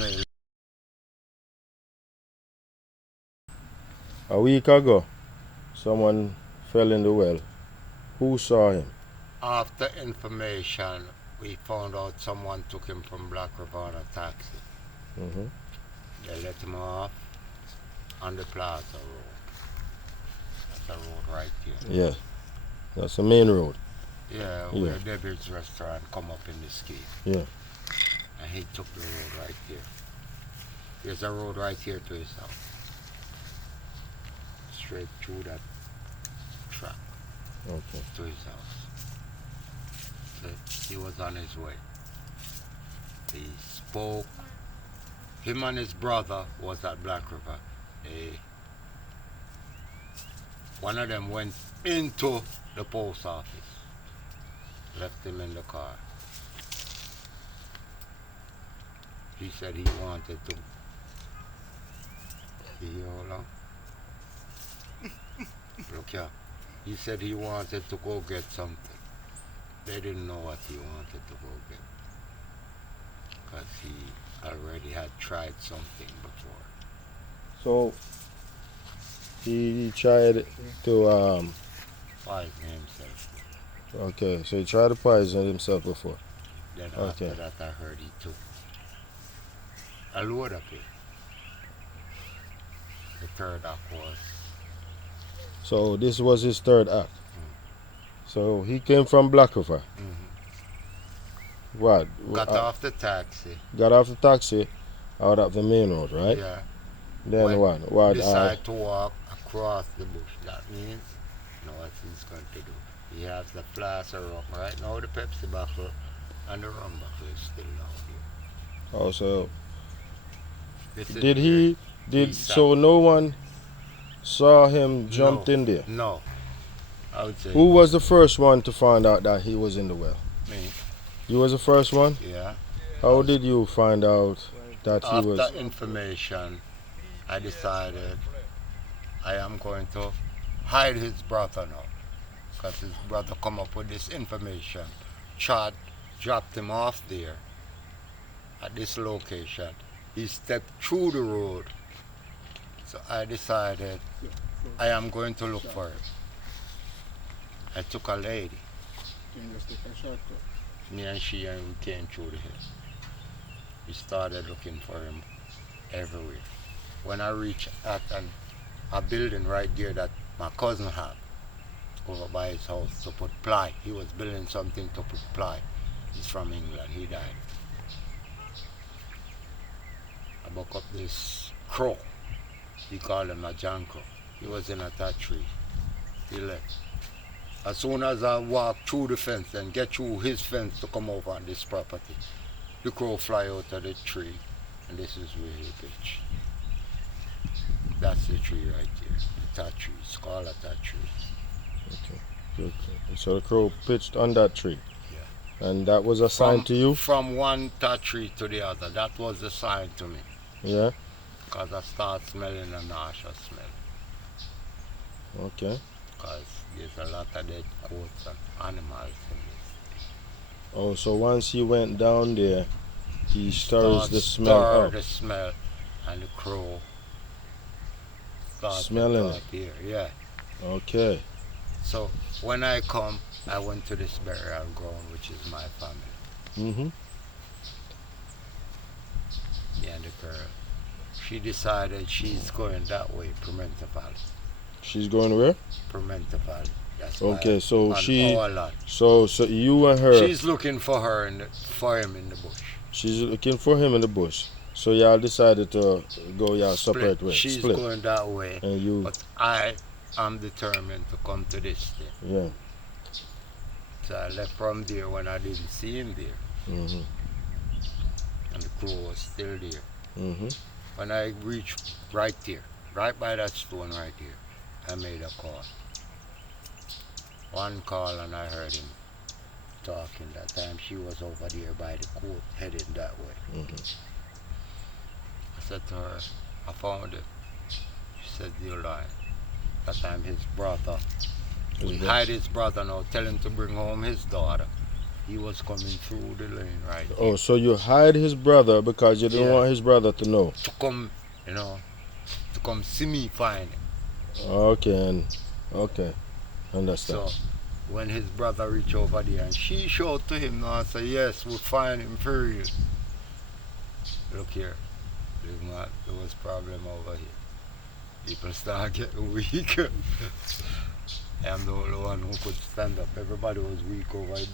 say. A week ago, someone fell in the well. Who saw him? After information, we found out someone took him from Black River on a taxi. Mm-hmm. They let him off on the Plaza Road. That's the road right here. Yeah, that's the main road. Yeah, Yeah. where David's restaurant come up in the scheme. Yeah. And he took the road right there. There's a road right here to his house. Straight through that track Okay. to his house. So he was on his way. He spoke. Him and his brother was at Black River. One of them went into the post office. Left him in the car. He said he wanted to. Hold on. Look here. He said he wanted to go get something. They didn't know what he wanted to go get. Because he already had tried something before. So he tried to Poison himself. Okay, so he tried to poison himself before. Then Okay. after that I heard he took a load of it. The third act was. So this was his third act. So he came from Black River. What? Got off the taxi. Got off the taxi out of the main road, right? Yeah. Then what? Decide to walk across the bush. That means, you know what he's going to do. He has the flask of rum. Right now the Pepsi bottle and the rum bottle is still down here. Oh, so This so no one saw him jumped in there? No. I would say. Who was the first one to find out that he was in the well? Me. You was the first one? Yeah. How did you find out that he was? After information, I decided I am going to hide his brother now. Because his brother come up with this information. Chad dropped him off there at this location. He stepped through the road. So I decided I am going to look for him. I took a lady. Me and she and we came through the hill. We started looking for him everywhere. When I reached at a building right there that my cousin had over by his house to put ply. He was building something to put ply. He's from England. He died. I buck up this crow. We call him a John Crow. He was in a that tree. He left. As soon as I walk through the fence and get through his fence to come over on this property, the crow fly out of the tree, and this is where he pitch. That's the tree right there. The tat tree. It's called a tat tree. Okay. So the crow pitched on that tree. Yeah. And that was a sign to you? From one tat tree to the other. That was the sign to me. Yeah. Because I start smelling a nauseous smell. Okay. Because there's a lot of dead goats and animals in this. Oh, so once he went down there, he stirs the smell up. The smell, and the crow starts smelling it here. Yeah. Okay. So when I come, I went to this burial ground, which is my family. Mm-hmm. Me and the girl. She decided she's going that way, Pimenta Valley. She's going where? Pimenta Valley. That's okay. So she. Our land. So you and her. She's looking for him in the bush. She's looking for him in the bush. So y'all decided to go y'all separate ways. She's Split. going that way. And you. But I am determined to come to this thing. Yeah. So I left from there when I didn't see him there. Mm-hmm. And the crow was still there. Mm-hmm. When I reached right there, right by that stone right there, I made a call. One call and I heard him talking. That time she was over there by the court, heading that way. Mm-hmm. I said to her, I found him. She said, you're lying. That time his brother, we hide his brother now, tell him to bring home his daughter. He was coming through the lane right Oh, here so you hired his brother because you didn't Yeah. want his brother to know. to come, you know, to come see me find him. Okay, okay, understand. So when his brother reached over there and she showed to him now and said, yes, we'll find him for you. Look here, there was problem over here. People start getting weak. I'm the only one who could stand up. Everybody was weak over here.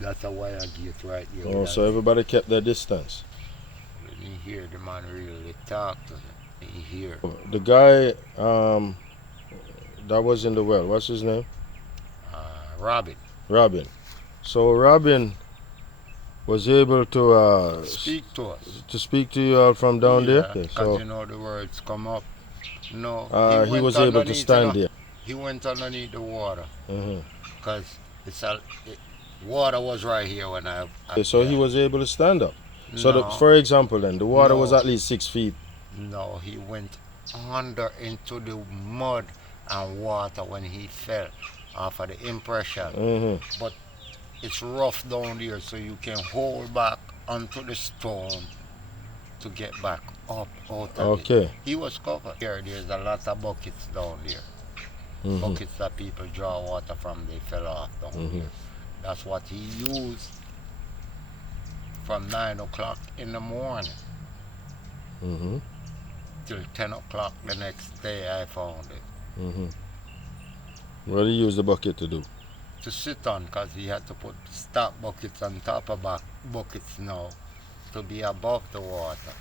That's a wire gate right there. Oh, so everybody kept their distance. When you hear the man really talk to him, you hear The guy that was in the well, what's his name? Robin Robin. So Robin was able speak to us. to speak to you all from down there. Yeah, Okay, because so you know the words come up. No, he was able to stand there. he went underneath the water Hmm. because water was right here when So he yeah. was able to stand up. So, No, for example, then the water was no, at least 6 feet. no, he went under into the mud and water when he fell off of the impression. Hmm. But it's rough down there, so you can hold back onto the stone to get back up out of it. Okay. He was covered. There's a lot of buckets down there. Hmm. Buckets that people draw water from, they fell off down Hmm. there. That's what he used from 9 o'clock in the morning Hmm. till 10 o'clock the next day I found it. Hmm. What did he use the bucket to do? To sit on, because he had to put stock buckets on top of buckets now to be above the water.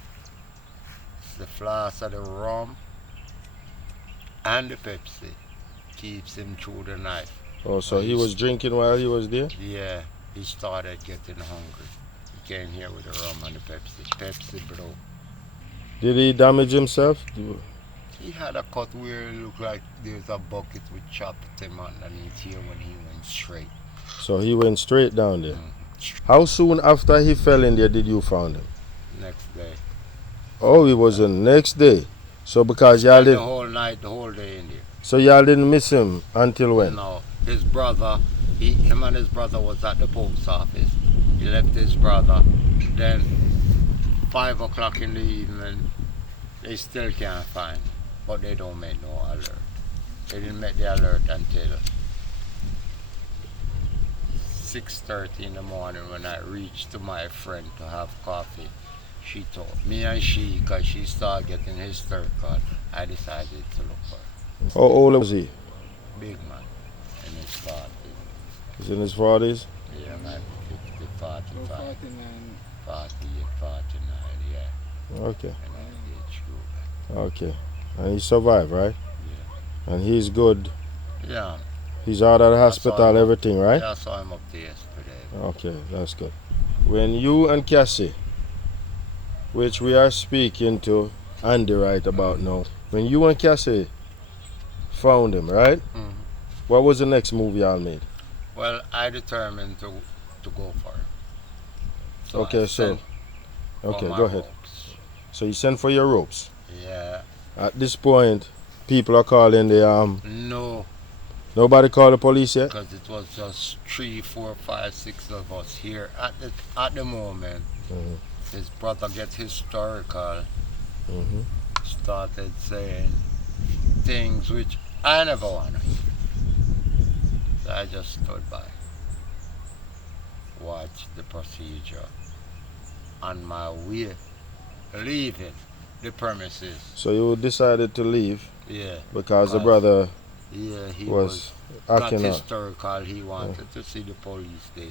It's the flask of the rum and the Pepsi keeps him through the night. Oh, so he was drinking while he was there? Yeah, he started getting hungry. He came here with the rum and the Pepsi. Pepsi broke. Did he damage himself? He had a cut where it looked like there's a bucket with chopped him underneath here when he went straight. So he went straight down there. Mm. How soon after he fell in there did you found him? Next day. Oh, it was the next day. So because y'all Spent the didn't, whole night, the whole day in there. so y'all didn't miss him until when? No, his brother, him and his brother was at the post office. He left his brother. Then 5 o'clock in the evening, they still can't find him. But they don't make no alert. They didn't make the alert until 6:30 in the morning when I reached to my friend to have coffee. She told me and because she started getting hysterical, I decided to look for her. How old was he? Big man in his 40s. He's in his 40s? Yeah, man, 50, 45, 49. 48, 49, yeah. Okay, And I age group. okay. And he survived, right? Yeah. And he's good. Yeah. He's out of the I saw hospital, him everything, right? Yeah, I saw him up there yesterday. Okay, that's good. When you and Cassie, which we are speaking to Andy right about now, when you and Cassie found him, right? Mhm. What was the next move y'all made? Well, I determined to go for him. So Okay, I so sent for okay, my go ahead. ropes. So you sent for your ropes. Yeah. At this point, people are calling the No, nobody called the police yet? because it was just 3, 4, 5, 6 of us here at the moment. Mhm. His brother gets historical, Hmm. started saying things which I never wanted. So I just stood by, watched the procedure on my way leaving the premises. So you decided to leave Yeah, because the Because- brother yeah, he was got acting out. hysterical. He wanted to see the police. The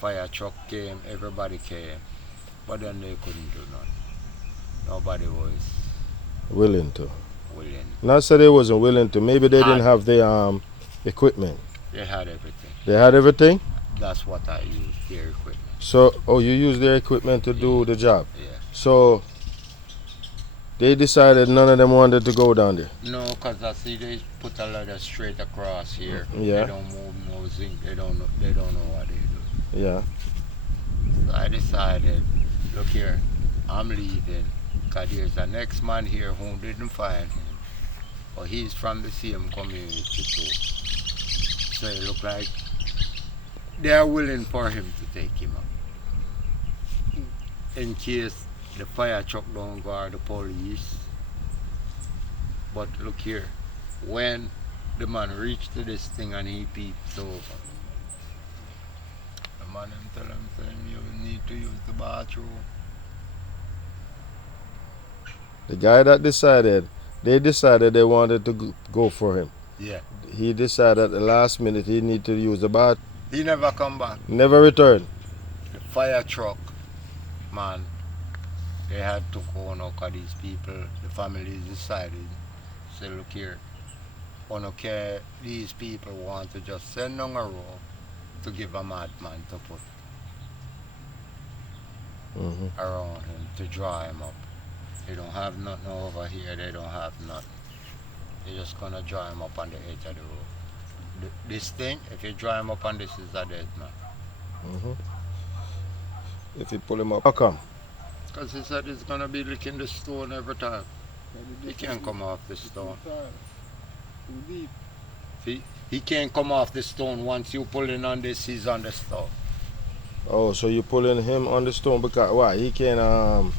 fire truck came, everybody came, but then they couldn't do nothing. Nobody was Willing to. willing. Not say they wasn't willing to. Maybe they didn't Had- have the equipment. They had everything. They had everything. That's what I used, their equipment. So you used their equipment to do the job. Yeah. So they decided none of them wanted to go down there. No, because I see they put a ladder straight across here. Yeah. They don't move no zinc. They don't know what they do. Yeah. So I decided, look here, I'm leaving. Because there's a next man here who didn't find him. But he's from the same community too. So it look like they are willing for him to take him up. In case the fire truck don't go or the police. But look here, when the man reached to this thing and he peeps over, the man him tell him saying you need to use the bathroom. The guy that decided, they decided they wanted to go for him. Yeah. He decided at the last minute he need to use the bath. He never come back. Never returned. The fire truck, man, they had to go now because these people, the families decided, say look here, I don't care, these people want to just send down a rope to give a madman to put around him to draw him up. They don't have nothing over here, they don't have nothing. They're just gonna draw him up on the edge of the road. This thing, if you draw him up on this, is a dead man. If you pull him up, how come? Because he said he's gonna be licking the stone every time. He can't come off the stone. He can't come off the stone. Once you pull in on this, he's on the stone. Oh, so you pulling him on the stone because why? He can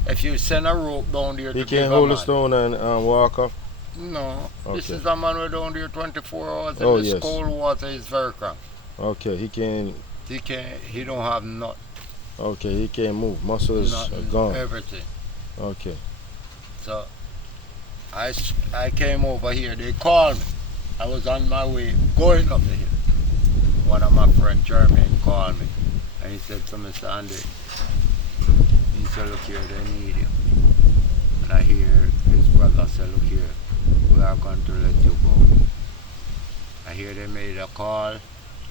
If you send a rope down there, he can't hold the stone and walk up. No, Okay. this is a man who down there 24 hours in Oh, this yes. cold water. Is very cramped. Okay, he can. He don't have nothing. Okay, he can't move. Muscles are gone. Everything. Okay. So I came over here. They called me. I was on my way going up the hill. One of my friends, Jermaine, called me. And he said to Mr. Andy, he said, look here, they need you. And I hear his brother say, look here, we are going to let you go. I hear they made a call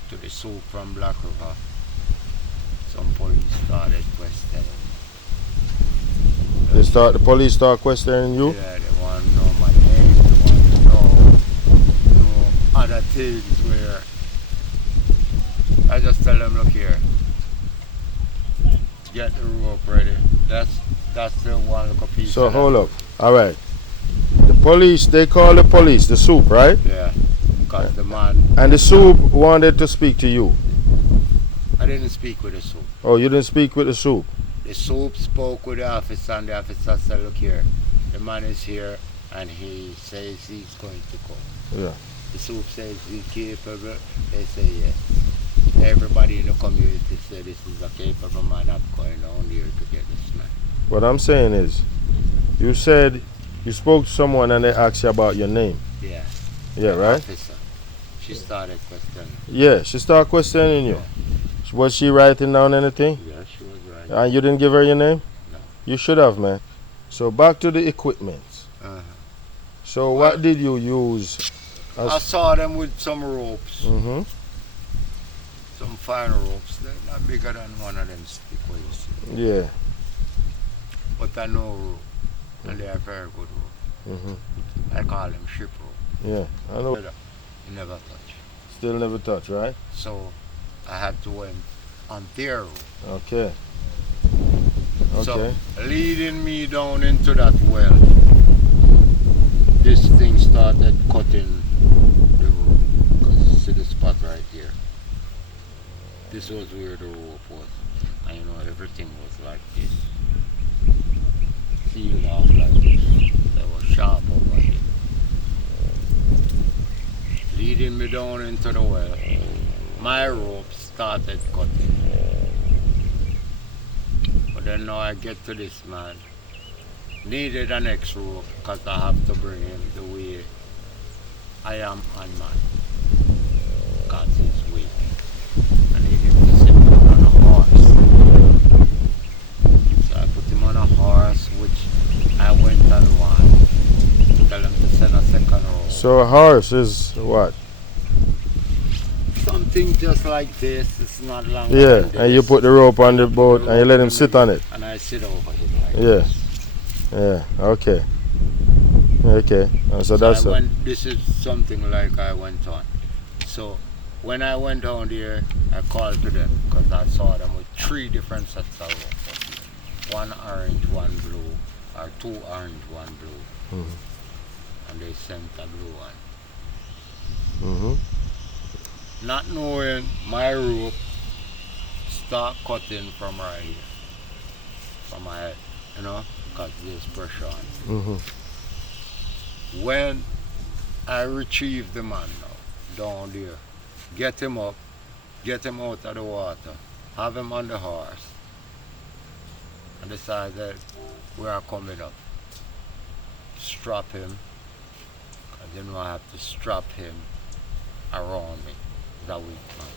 to the soup from Black River. Some police started questioning. The police start questioning you? Yeah, they want to know my name, they want to know other things where I just tell them, look here, get the rope ready. That's the one little piece. So hold up. Alright. The police, they call the police, the soup, right? Yeah, because the man. And the soup wanted to speak to you. I didn't speak with the soup. Oh, you didn't speak with the soup? The soup spoke with the officer and the officer said, look here, the man is here and he says he's going to go. Yeah. The soup says he's capable. They say yes. Everybody in the community said this is a capable man that's going down here to get this man. What I'm saying is, you said you spoke to someone and they asked you about your name. Yeah. Yeah, right? Officer. She started questioning. Yeah, she started questioning you. Was she writing down anything? Yeah, she was right. And you didn't give her your name? No. You should have, man. So back to the equipment. So what did you use? I saw them with some ropes, Mm-hmm. some fine ropes. They're not bigger than one of them stick what you see. Yeah. But I know rope, and they are very good rope. Mm-hmm. I call them ship rope. Yeah, I know. You never touch. Still never touch, right? So I had to went on their rope. Okay. Okay. So leading me down into that well, this thing started cutting the rope. Because see the spot right here. This was where the rope was. And you know everything was like this. Sealed off like this. They were sharp over here. Leading me down into the well, my rope started cutting. But then now I get to this man. Needed an next rope because I have to bring him the way I am on mine. Because he's weak. I need him to sit on a horse. So I put him on a horse, which I went and won. Tell him to send a second rope. So a horse is what? Something just like this. It's not long. Yeah, and you put the rope on the boat and you let him sit on it. And I sit over it like Yeah. this. Yeah, okay. Okay, so that's this is something like I went on. So when I went down there, I called to them because I saw them with 3 different sets of rope. One orange, one blue, or 2 orange, one blue. Mm-hmm. And they sent a blue one. Mm-hmm. Not knowing my rope start cutting from right here, from my head, because there's pressure on it. When I retrieve the man now, down there, get him up, get him out of the water, have him on the horse, and decide that we are coming up. Strap him, because I have to strap him around me. That weak man.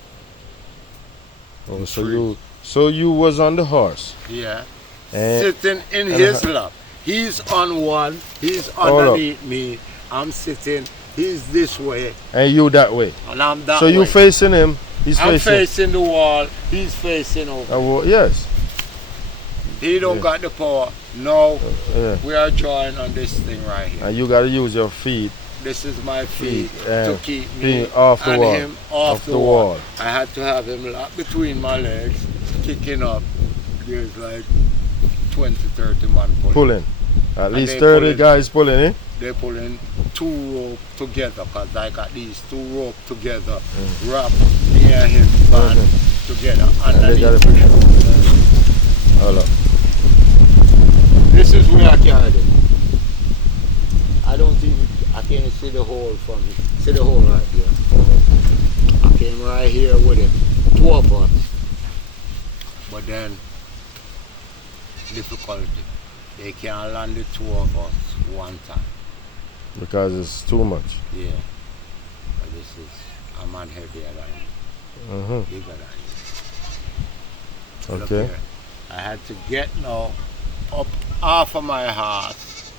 Oh, so you was on the horse. Yeah. And sitting in his lap. He's on one, he's underneath me. I'm sitting, he's this way. And you that way. And I'm that so way. So you facing him, I'm facing the wall, he's facing over. Yes. He don't got the power. No, we are joined on this thing right here. And you got to use your feet. This is my feet to keep me off the and wall. him off the wall. I had to have him locked between my legs, kicking up. There's like 20, 30 man pulling. At least 30 guys pulling, eh? They're pulling 2 ropes together, because I got these 2 ropes together, wrapped near him, band together. Underneath. Hold up. This is where I carried it. I can't see the hole from it. See the hole right here. I came right here with it. 2 of us. But then, difficulty. They can't land the 2 of us one time. Because it's too much. Yeah. But this is a man heavier than you. Bigger than you. Okay. I had to get now up off of my horse,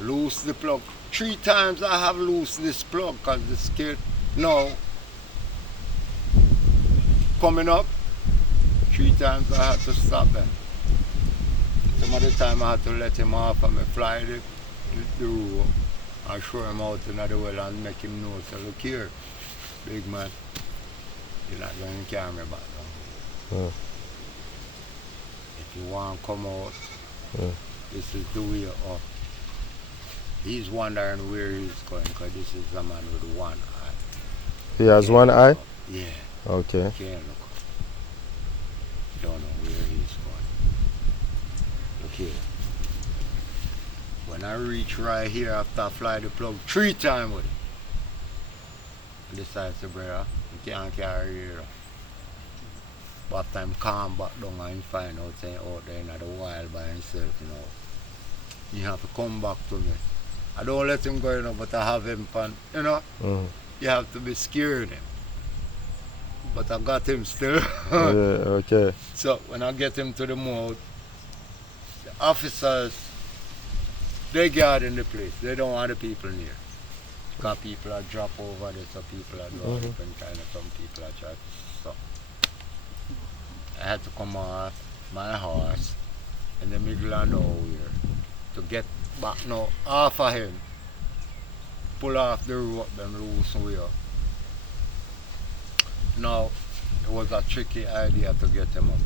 loose the plug. 3 times I have loosed this plug, because the skate now coming up. 3 times I had to stop them. Some of the time I had to let him off and fly the rope and show him out in the well and make him know, so look here, big man, you're not going to carry me back down. If you want to come out, this is the way up. He's wondering where he's going, because this is a man with 1 eye. He has 1 eye? Yeah. Okay. Can't look up. Don't know where he's going. Look here. When I reach right here after I fly the plug 3 times with it, I decide to, brother, you can't carry here. But time calm back down and find out saying out there in the wild by himself, You have to come back to me. I don't let him go, but I have him You have to be scared of him. But I got him still. Okay. So when I get him to the mouth, the officers, they guard in the place. They don't want the people near. Because people are drop over there, so people are doing different kind of, some people are trying to stop. I had to come off my horse in the middle of nowhere to get back now off of him, pull off the rope, them loose way up. Now, it was a tricky idea to get him up.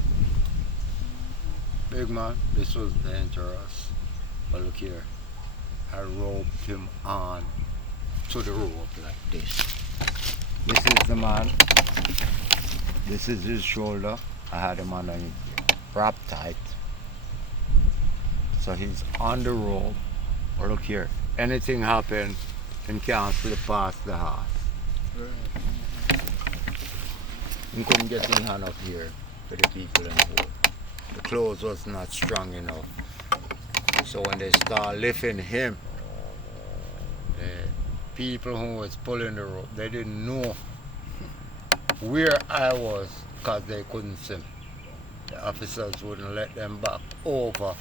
Big man, this was dangerous. But look here, I roped him on to the rope like this. This is the man. This is his shoulder. I had him underneath here, wrapped tight. So he's on the rope. Or look here, anything happen, he can't slip past the horse. He couldn't get his hand up here for the people in the hole. The clothes was not strong enough. So when they start lifting him, the people who was pulling the rope, they didn't know where I was, because they couldn't see me. The officers wouldn't let them back over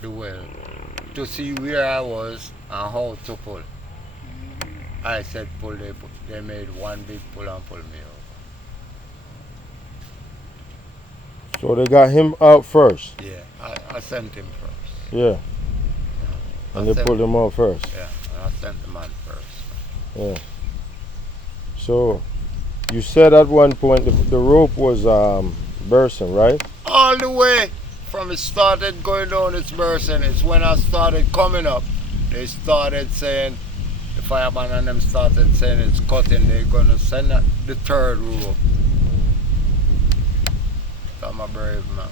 the well to see where I was and how to pull. I said pull, they made one big pull and pulled me over. So they got him out first? Yeah, I sent him first. Yeah. And they pulled him out first? Yeah, and I sent the man first. Yeah. So, you said at one point the rope was bursting, right? All the way from it started going down, it's bursting. It's when I started coming up, they started saying, the fireman and them started saying it's cutting. They're going to send the 3rd rope. I'm a brave man.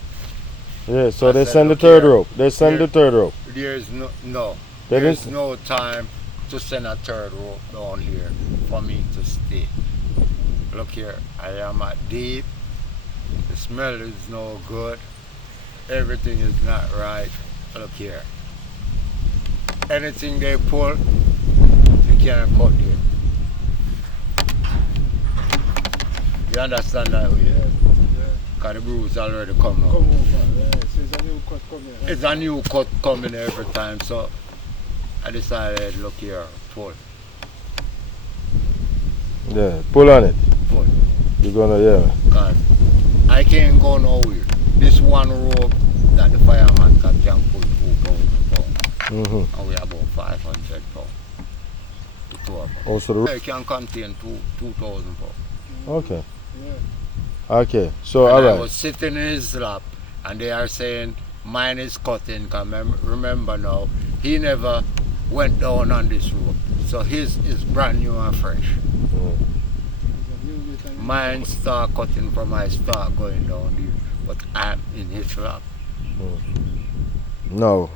Yeah, so I they said, send the look third here, rope. They send there, the third rope. there's no, They there's didn't. no time to send a third rope down here for me to stay. Look here, I am at deep. The smell is no good. Everything is not right. Look here. Anything they pull, you can't cut it. You understand that way? Yeah. Because the bruise already come out. Come over. Yeah. So it's a new cut coming. It's a new cut coming every time, so I decided, look here, pull. Yeah, pull on it. Pull. You're gonna, yeah. Because I can't go nowhere. This one rope that the fireman can pull 2,000 pounds. Mm-hmm. And we are about 500 pounds. The two of us. Also, It can contain 2,000 pounds. okay. Yeah. Okay, so And I alright. was sitting in his lap and they are saying mine is cutting. Cause remember now, he never went down on this rope. So his is brand new and fresh. Mm. It's a new bit and Mine start cutting from I start going down there. But I'm in his lap. No.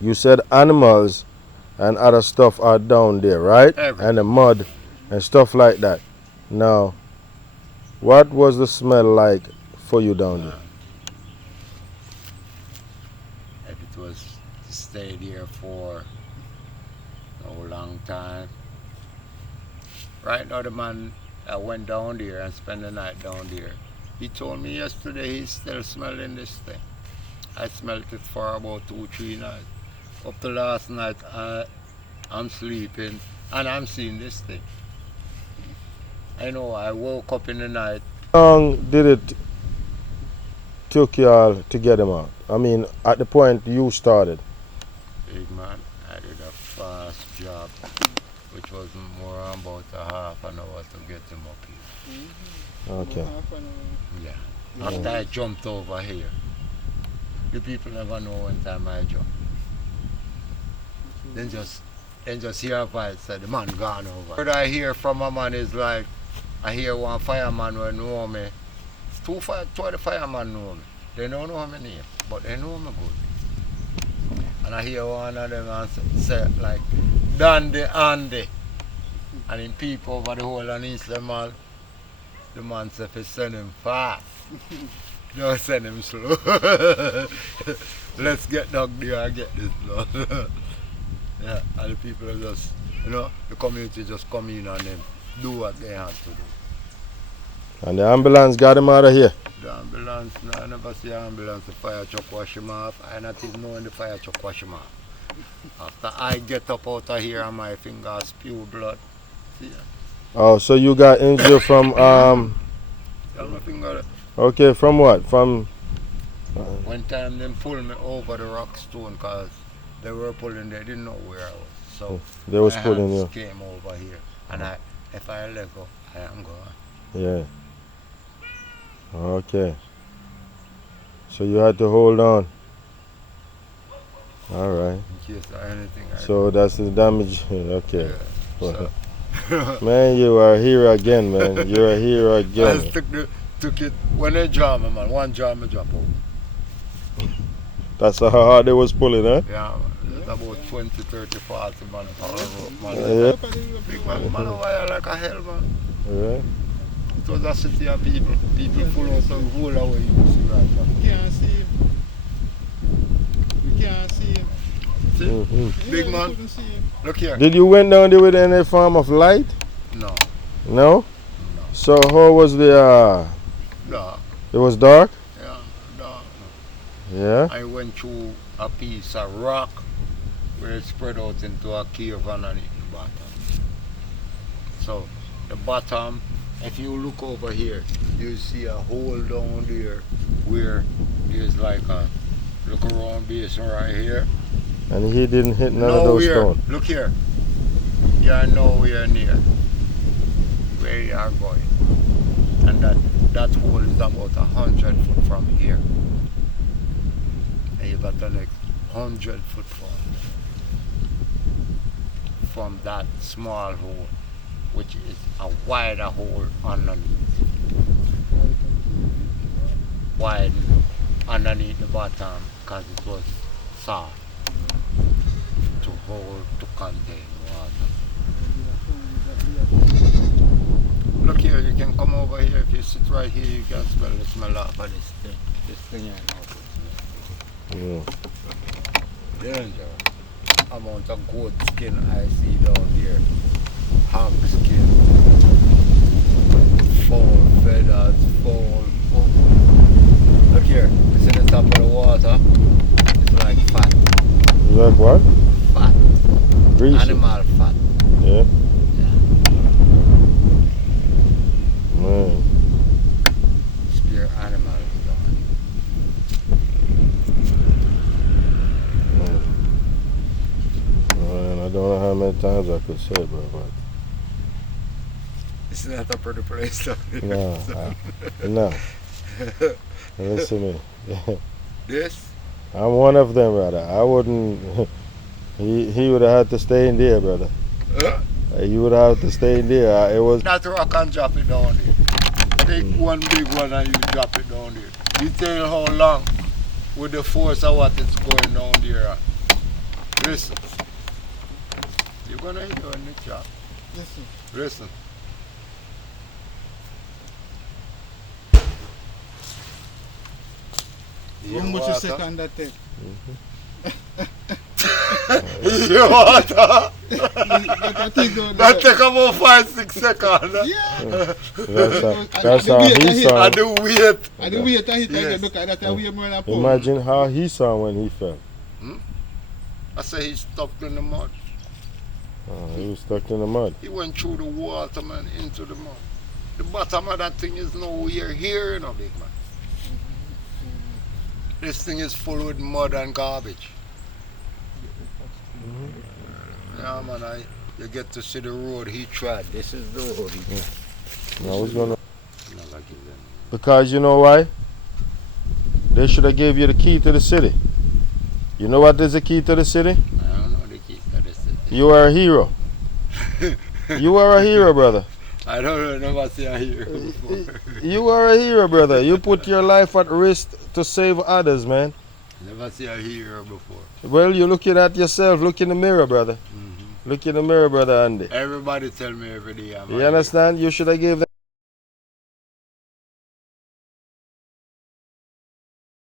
You said animals and other stuff are down there, right? Everything. And the mud and stuff like that. Now, what was the smell like for you down there? If it was to stay there for a long time. Right now the man I went down there and spent the night down there. He told me yesterday he's still smelling this thing. I smelled it for about 2-3 nights. Up to last night I'm sleeping and I'm seeing this thing. I know I woke up in the night. How long did it took y'all to get him out? I mean, at the point you started. Big man, I did a fast job, which was more than about a half an hour to get him up here. Okay. half an hour. Yeah. After I jumped over here. The people never know when time I jump. Then just hear a voice say the man gone over. What I hear from a man is like, I hear one fireman will know me. Two of the firemen know me. They don't know my name, but they know me good. And I hear one of them and say like, Dandy Andy. And in people over the whole and east the man said if send him fast. Don't send him slow. Let's get down there and get this blood. Yeah, and the people are just, the community just come in and them do what they have to do. And the ambulance got him out of here. The ambulance, no, I never see an ambulance, the fire truck wash him off. I not even know when the fire truck wash him off. After I get up out of here and my finger spew blood. See? Oh, so you got injured from Tell my finger. okay, from what? From One time they pulled me over the rock stone because they were pulling, they didn't know where I was. So they was my pulling hands you. came over here. And if I let go, I am gone. Yeah. Okay. So you had to hold on. All right. In case or anything. So that's the damage. Okay. Yeah. Man, you are here again, man. You're here I again. just took it when they draw me, man. One draw me drop out. That's how hard they was pulling, huh? Yeah, man. It's about 20, 30, 40 man power rope, man. Yeah. Big man over here like a hell, man. Yeah. It was a city of people. People full out the whole away you see right now. We can't see him. We can't see him. See? Mhm. Big Yeah, man. we couldn't see him. Look here. Did you went down there with any form of light? No, No. So how was the? no, It was dark. yeah, no. Yeah. I went through a piece of rock where it spread out into a cave underneath the bottom. So the bottom, if you look over here, you see a hole down there where there's like a look around basin right here. And he didn't hit none of those Nowhere. stones. Look here. You are nowhere near where you are going. And that hole is about 100 foot from here. And you got the next 100 foot from that small hole, which is a wider hole underneath. wide underneath the bottom because it was soft to hold, to contain water. Look here, you can come over here. If you sit right here, you can smell the smell of this thing. This thing here now. Yeah. Danger. Amount of goat skin I see down here. Hog skin. Foul feathers, foul. Look here, it's in the top of the water. It's like fat. You like what? Fat. Greasy. Animal fat. Yeah. Yeah. Man. Spear animals down. Man, I don't know how many times I could say it, bro, but It's not a pretty place down here. no. Listen to me. This? I'm one of them, brother. I wouldn't. He would have had to stay in there, brother. You would have to stay in there. It was. That rock and drop it down there. Take one big one and you drop it down there. You tell how long with the force of what it's going down there. Listen. You're gonna hit on the chop. Listen. Listen. How much a second that take? Your water. That thing down That there. take about 5-6 seconds. Yeah. That's how he saw. And the weight. And the weight I hit Yes. again, look at that, I weigh more than a pound. Imagine how he saw when he fell. I say he's stuck in the mud. He was stuck in the mud. He went through the water, man, into the mud. The bottom of that thing is nowhere here, you know, big man. This thing is full with mud and garbage. Yeah, man, you get to see the road he tried. This is the road he tried. I was gonna. Never give them. Because you know why? They should have gave you the key to the city. You know what is the key to the city? I don't know the key to the city. You are a hero. You are a hero, brother. I don't know, never see a hero before. You are a hero, brother. You put your life at risk to save others, man. Never see a hero before. Well, you're looking at yourself. Look in the mirror, brother. Look in the mirror, brother Andy. Everybody tell me every day I'm a You understand? You should have gave them